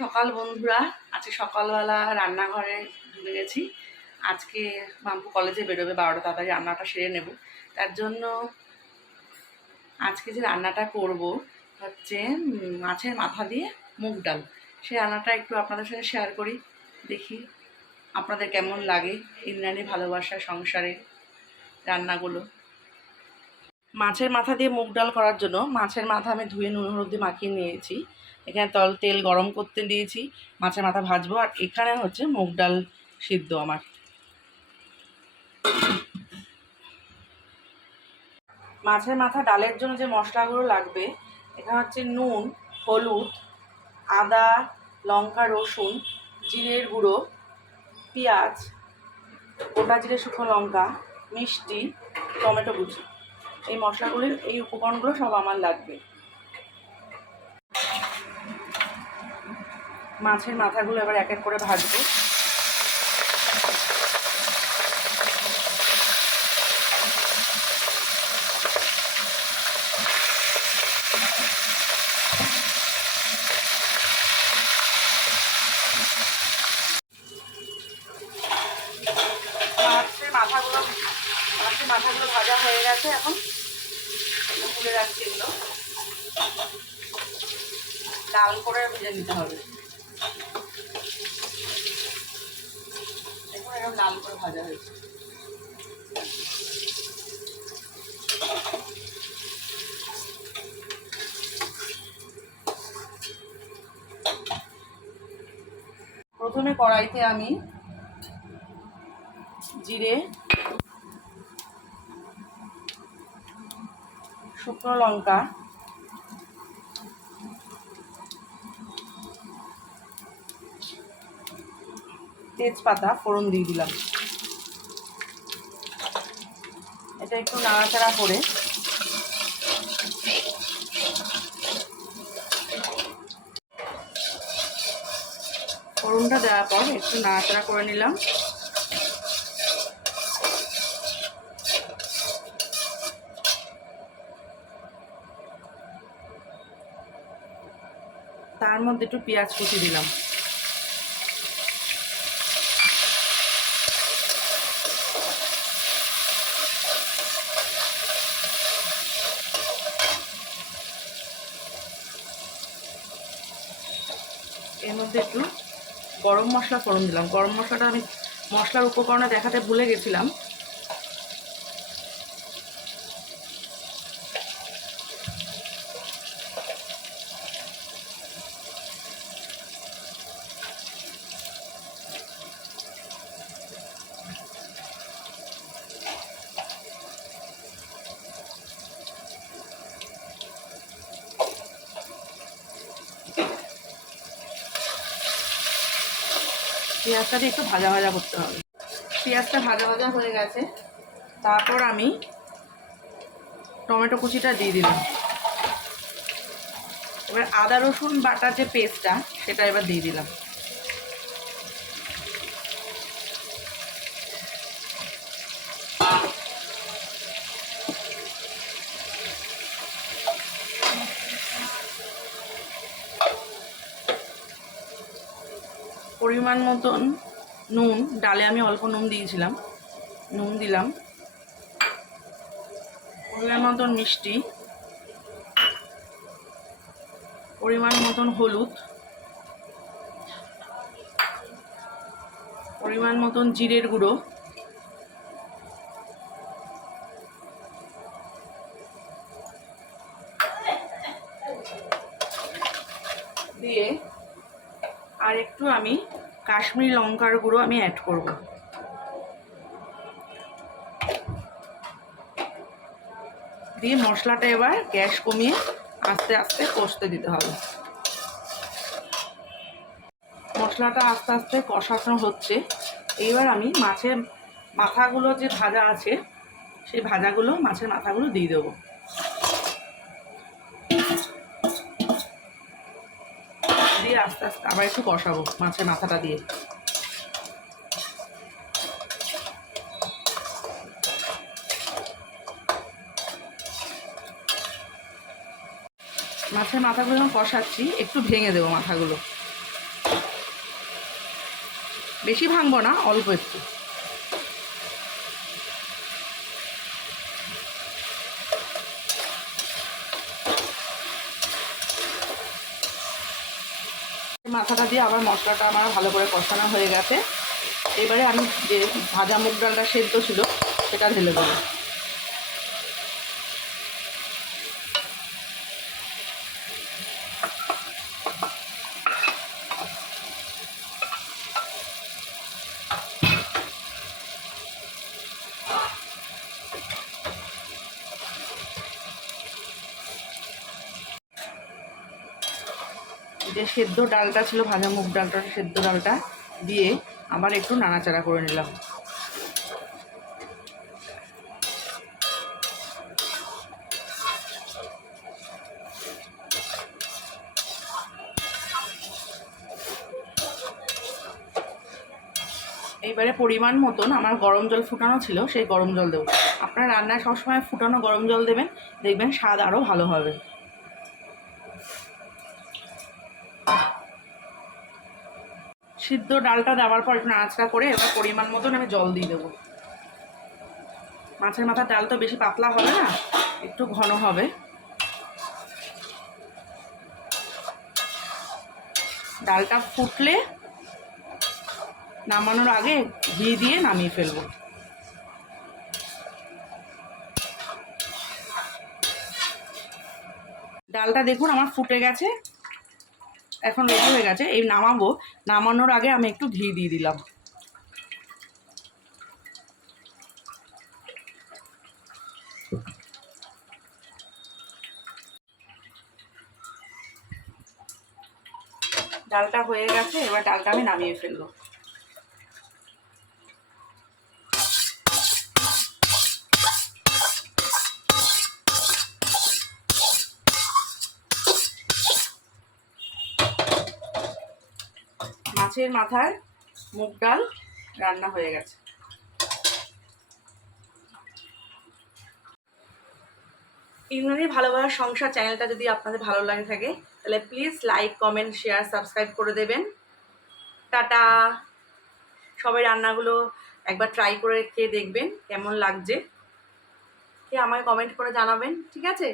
সকাল বন্ধুরা, আজকে সকালবেলা রান্নাঘরে ঢুকে গেছি। আজকে মাম্পু কলেজে বেরোবে, বারোটা তাড়াতাড়ি রান্নাটা সেরে নেব। তার জন্য আজকে যে রান্নাটা করব হচ্ছে মাছের মাথা দিয়ে মুগ ডাল। সেই রান্নাটা একটু আপনাদের সাথে শেয়ার করি, দেখি আপনাদের কেমন লাগে ইন্দ্রাণী ভালোবাসা সংসারে রান্নাগুলো। মাছের মাথা দিয়ে মুগ ডাল করার জন্য মাছের মাথা আমি ধুয়ে নুন, হলুদ দিয়ে মাখিয়ে নিয়েছি। এখানে তল, তেল গরম করতে দিয়েছি। মাছের মাথা ভাজবো আর এখানে হচ্ছে মুগ ডাল সিদ্ধ আমার। মাছের মাথা ডালের জন্য যে মশলাগুলো লাগবে, এখানে হচ্ছে নুন, হলুদ, আদা, লঙ্কা, রসুন, জিরের গুঁড়ো, পেঁয়াজ, গোটা জিরে শুকনো লঙ্কা, মিষ্টি, টমেটো কুচি। এই মশলাগুলির এই উপকরণগুলো সব আমার লাগবে। মাছের মাথাগুলো এবার এক এক করে ভাজবো মাছের মাথাগুলো মাছের মাথাগুলো ভাজা হয়ে গেছে এখন তুলে রাখছি এগুলো লাল করে ভেজে নিতে হবে। দেখুন এরকম লাল করে ভাজা হয়েছে। প্রথমে কড়াইতে আমি জিরে, শুকনো লঙ্কা তেজপাতা ফোড়ন দিয়ে দিলাম। এটা একটু নাড়াচাড়া করে। ফোড়নটা দেওয়ার পর একটু নাড়াচাড়া করে নিলাম। তার মধ্যে একটু পেঁয়াজ কুচি দিলাম। এর মধ্যে একটু গরম মশলা ফোড়ন দিলাম। গরম মশলাটা আমি মশলার উপকরণে দেখাতে ভুলে গেছিলাম। পেঁয়াজটা দিয়ে একটু ভাজা ভাজা করতে হবে। পেঁয়াজটা ভাজা ভাজা হয়ে গেছে। তারপর আমি টমেটো কুচিটা দিয়ে দিলাম। এবার আদা রসুন বাটার যে পেস্টটা, সেটা এবার দিয়ে দিলাম। পরিমাণ মতন নুন, ডালে আমি অল্প নুন দিয়েছিলাম। নুন দিলাম। পরিমাণ মতন মিষ্টি। পরিমাণ মতন হলুদ। পরিমাণ মতন জিরের গুঁড়ো। দিয়ে আর একটু আমি কাশ্মীরি লঙ্কার গুঁড়ো আমি অ্যাড করব। দিয়ে মশলাটা এবার গ্যাস কমিয়ে আস্তে আস্তে কষতে দিতে হবে। মশলাটা আস্তে আস্তে কষানো হচ্ছে। এইবার আমি মাছের মাথাগুলো যে ভাজা আছে, সেই ভাজাগুলো মাছের মাথাগুলো দিয়ে দেবো। আস্তে আস্তে আবার একটু কষাবো মাছের মাথাটা দিয়ে। মাছের মাথাগুলো যখন কষাচ্ছি, একটু ভেঙে দেবো মাথাগুলো। বেশি ভাঙবো না, অল্প একটু। মাথাটা দিয়ে আবার মশলাটা আমার ভালো করে কষানো হয়ে গেছে। এবারে আমি যে ভাজা মুগ ডালটা সেদ্ধ ছিল, সেটা ঢেলে দেবো। যে সেদ্ধ ডালটা ছিল, ভাজা মুগ ডালটা, সেদ্ধ ডালটা দিয়ে আবার একটু নাড়াচাড়া করে নিলাম। এইবারে পরিমাণ মতন আমার গরম জল ফুটানো ছিল, সেই গরম জল দেবো। আপনার রান্নায় সবসময় ফুটানো গরম জল দেবেন, দেখবেন স্বাদ আরও ভালো হবে। সিদ্ধ ডালটা দেওয়ার পর একটু নাড়াচাড়া করে এবার পরিমাণ মতন আমি জল দিয়ে দেবো। মাছের মাথার ডাল তো বেশি পাতলা হবে না, একটু ঘন হবে। ডালটা ফুটলে নামানোর আগে ঘি দিয়ে নামিয়ে ফেলব। ডালটা দেখুন আমার ফুটে গেছে। এখন রেডি হয়ে গেছে। এই নামাবো। নামানোর আগে আমি একটু ঘি দিয়ে দিলাম। ডালটা হয়ে গেছে, এবার ডালটা আমি নামিয়ে ফেলব। মাছের মাথায় মুগ ডাল রান্না হয়ে গেছে। ইন্দ্রাণীর ভালোবাসার সংসার চ্যানেলটা যদি আপনাদের ভালো লাগে থাকে, তাহলে please like comment share subscribe করে দেবেন। টাটা। সবাই রান্নাগুলো একবার ট্রাই করে খেয়ে দেখবেন, কেমন লাগছে। কে আমায় কমেন্ট করে জানাবেন, ঠিক আছে?